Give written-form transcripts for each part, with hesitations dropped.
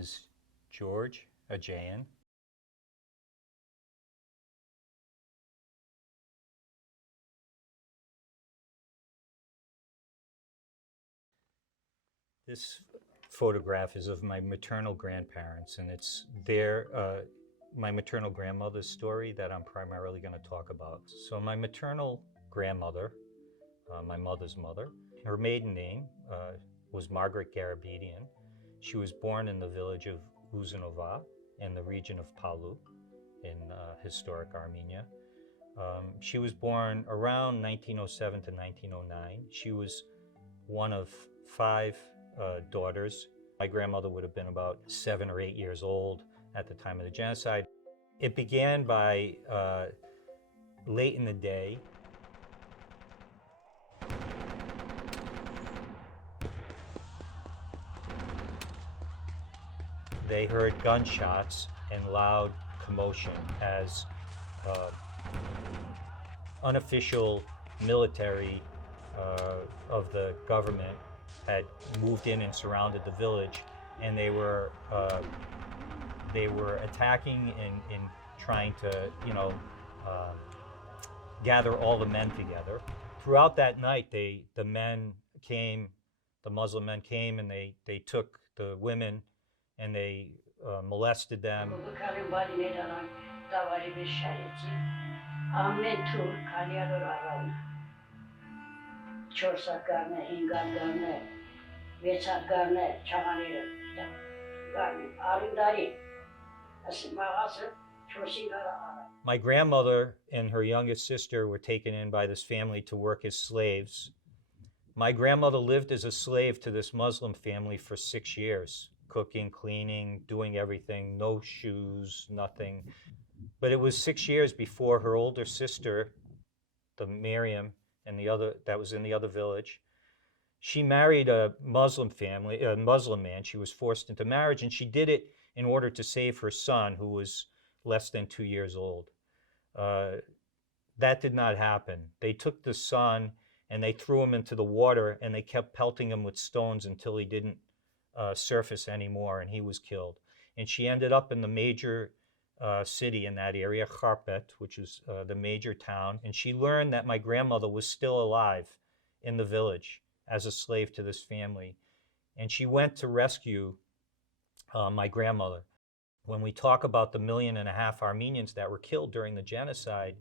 is George Ajayan. This photograph is of my maternal grandparents, and it's my maternal grandmother's story that I'm primarily going to talk about. So my maternal grandmother, my mother's mother, her maiden name was Margaret Garabedian. She was born in the village of Uzunova in the region of Palu in historic Armenia. She was born around 1907 to 1909. She was one of five daughters. My grandmother would have been about 7 or 8 years old at the time of the genocide. It began by late in the day. They heard gunshots and loud commotion as unofficial military of the government had moved in and surrounded the village, and they were attacking and trying to, gather all the men together. Throughout that night, the Muslim men came, and they took the women and they molested them. My grandmother and her youngest sister were taken in by this family to work as slaves. My grandmother lived as a slave to this Muslim family for 6 years, cooking, cleaning, doing everything, no shoes, nothing. But it was 6 years before her older sister, the Miriam, and the other that was in the other village, she married a Muslim man. She was forced into marriage, and she did it in order to save her son, who was less than 2 years old. That did not happen. They took the son and they threw him into the water, and they kept pelting him with stones until he didn't surface anymore, and he was killed. And she ended up in the major city in that area, Kharpet, which is the major town, and she learned that my grandmother was still alive in the village as a slave to this family. And she went to rescue my grandmother. When we talk about the 1.5 million Armenians that were killed during the genocide,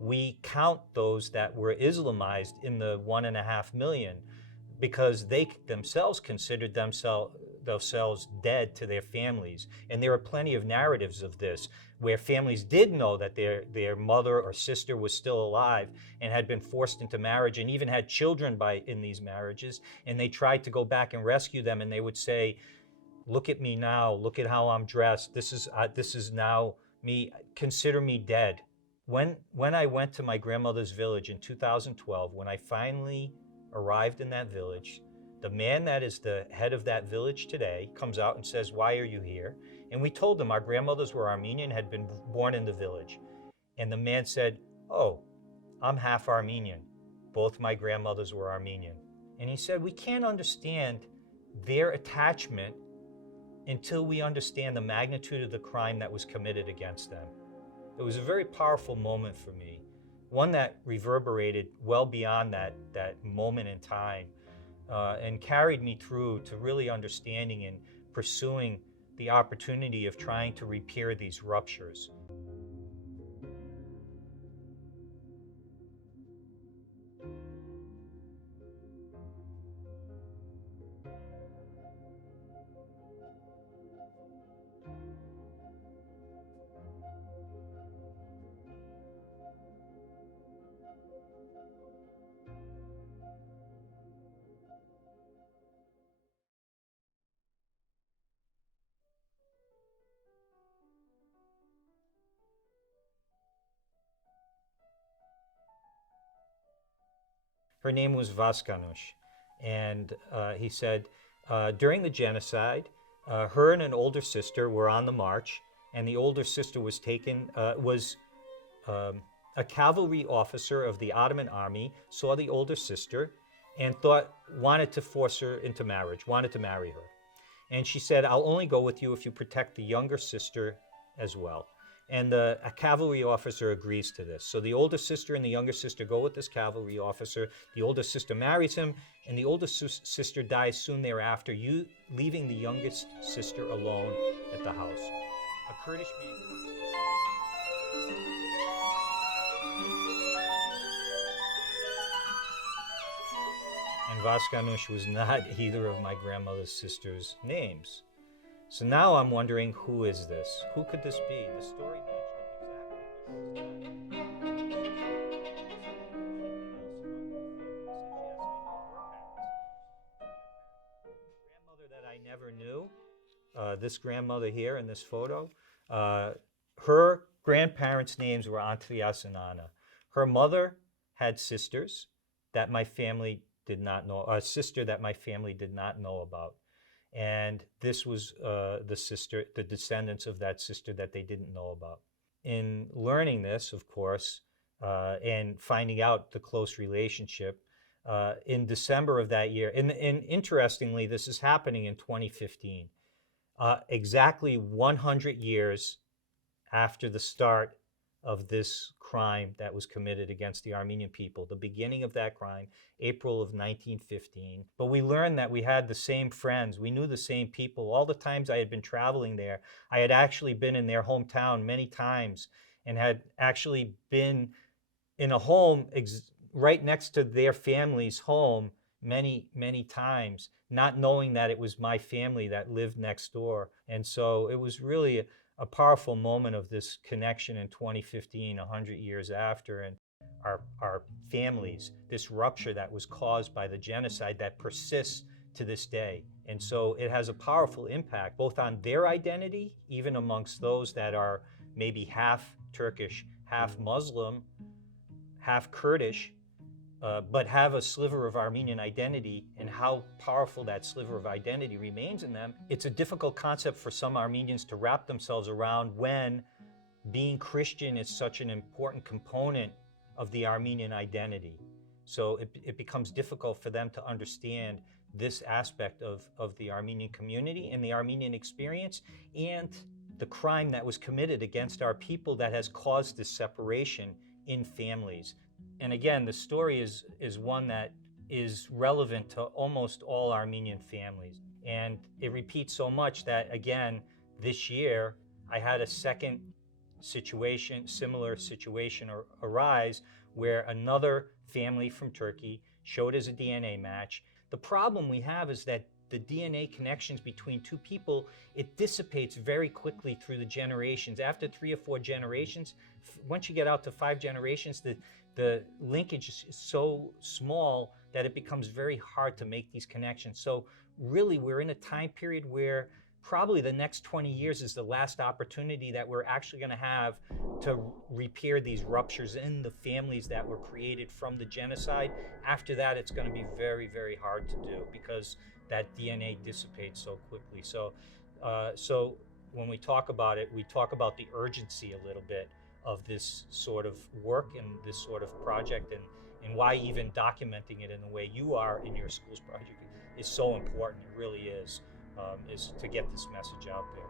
we count those that were Islamized in the 1.5 million because they themselves considered themselves dead to their families. And there are plenty of narratives of this where families did know that their mother or sister was still alive and had been forced into marriage and even had children in these marriages, and they tried to go back and rescue them, and they would say, "Look at me now, look at how I'm dressed, this is now me, consider me dead." When I went to my grandmother's village in 2012, when I finally arrived in that village, the man that is the head of that village today comes out and says, "Why are you here?" And we told him our grandmothers were Armenian, had been born in the village. And the man said, "Oh, I'm half Armenian. Both my grandmothers were Armenian." And he said, we can't understand their attachment until we understand the magnitude of the crime that was committed against them. It was a very powerful moment for me, one that reverberated well beyond that moment in time, and carried me through to really understanding and pursuing the opportunity of trying to repair these ruptures. Her name was Vaskanush, and he said during the genocide, her and an older sister were on the march, and the older sister was a cavalry officer of the Ottoman army, saw the older sister, and wanted to force her into marriage, wanted to marry her. And she said, I'll only go with you if you protect the younger sister as well. And a cavalry officer agrees to this. So the older sister and the younger sister go with this cavalry officer. The older sister marries him, and the older sister dies soon thereafter, you leaving the youngest sister alone at the house. A Kurdish man. And Vaskanush was not either of my grandmother's sisters' names. So now I'm wondering, who is this? Who could this be? The story mentioned exactly grandmother that I never knew. This grandmother here in this photo, her grandparents' names were Antrias and Anna. Her mother had sisters that my family did not know, a sister that my family did not know about. And this was the descendants of that sister that they didn't know about. In learning this, of course, and finding out the close relationship, in December of that year, and interestingly, this is happening in 2015, exactly 100 years after the start of this crime that was committed against the Armenian people, the beginning of that crime, April of 1915. But we learned that we had the same friends. We knew the same people. All the times I had been traveling there, I had actually been in their hometown many times and had actually been in a home right next to their family's home many, many times, not knowing that it was my family that lived next door. And so it was really a powerful moment of this connection in 2015, 100 years after, and our families, this rupture that was caused by the genocide that persists to this day. And so it has a powerful impact both on their identity, even amongst those that are maybe half Turkish, half Muslim, half Kurdish, but have a sliver of Armenian identity, and how powerful that sliver of identity remains in them. It's a difficult concept for some Armenians to wrap themselves around when being Christian is such an important component of the Armenian identity. So it becomes difficult for them to understand this aspect of the Armenian community and the Armenian experience, and the crime that was committed against our people that has caused this separation in families. And again, the story is one that is relevant to almost all Armenian families. And it repeats so much that, again, this year, I had a second similar situation arise where another family from Turkey showed as a DNA match. The problem we have is that the DNA connections between two people, it dissipates very quickly through the generations. After 3 or 4 generations, once you get out to 5 generations, the linkage is so small that it becomes very hard to make these connections. So really, we're in a time period where probably the next 20 years is the last opportunity that we're actually going to have to repair these ruptures in the families that were created from the genocide. After that, it's going to be very, very hard to do because that DNA dissipates so quickly. So when we talk about it, we talk about the urgency a little bit of this sort of work and this sort of project, and why even documenting it in the way you are in your school's project is so important. It really is to get this message out there.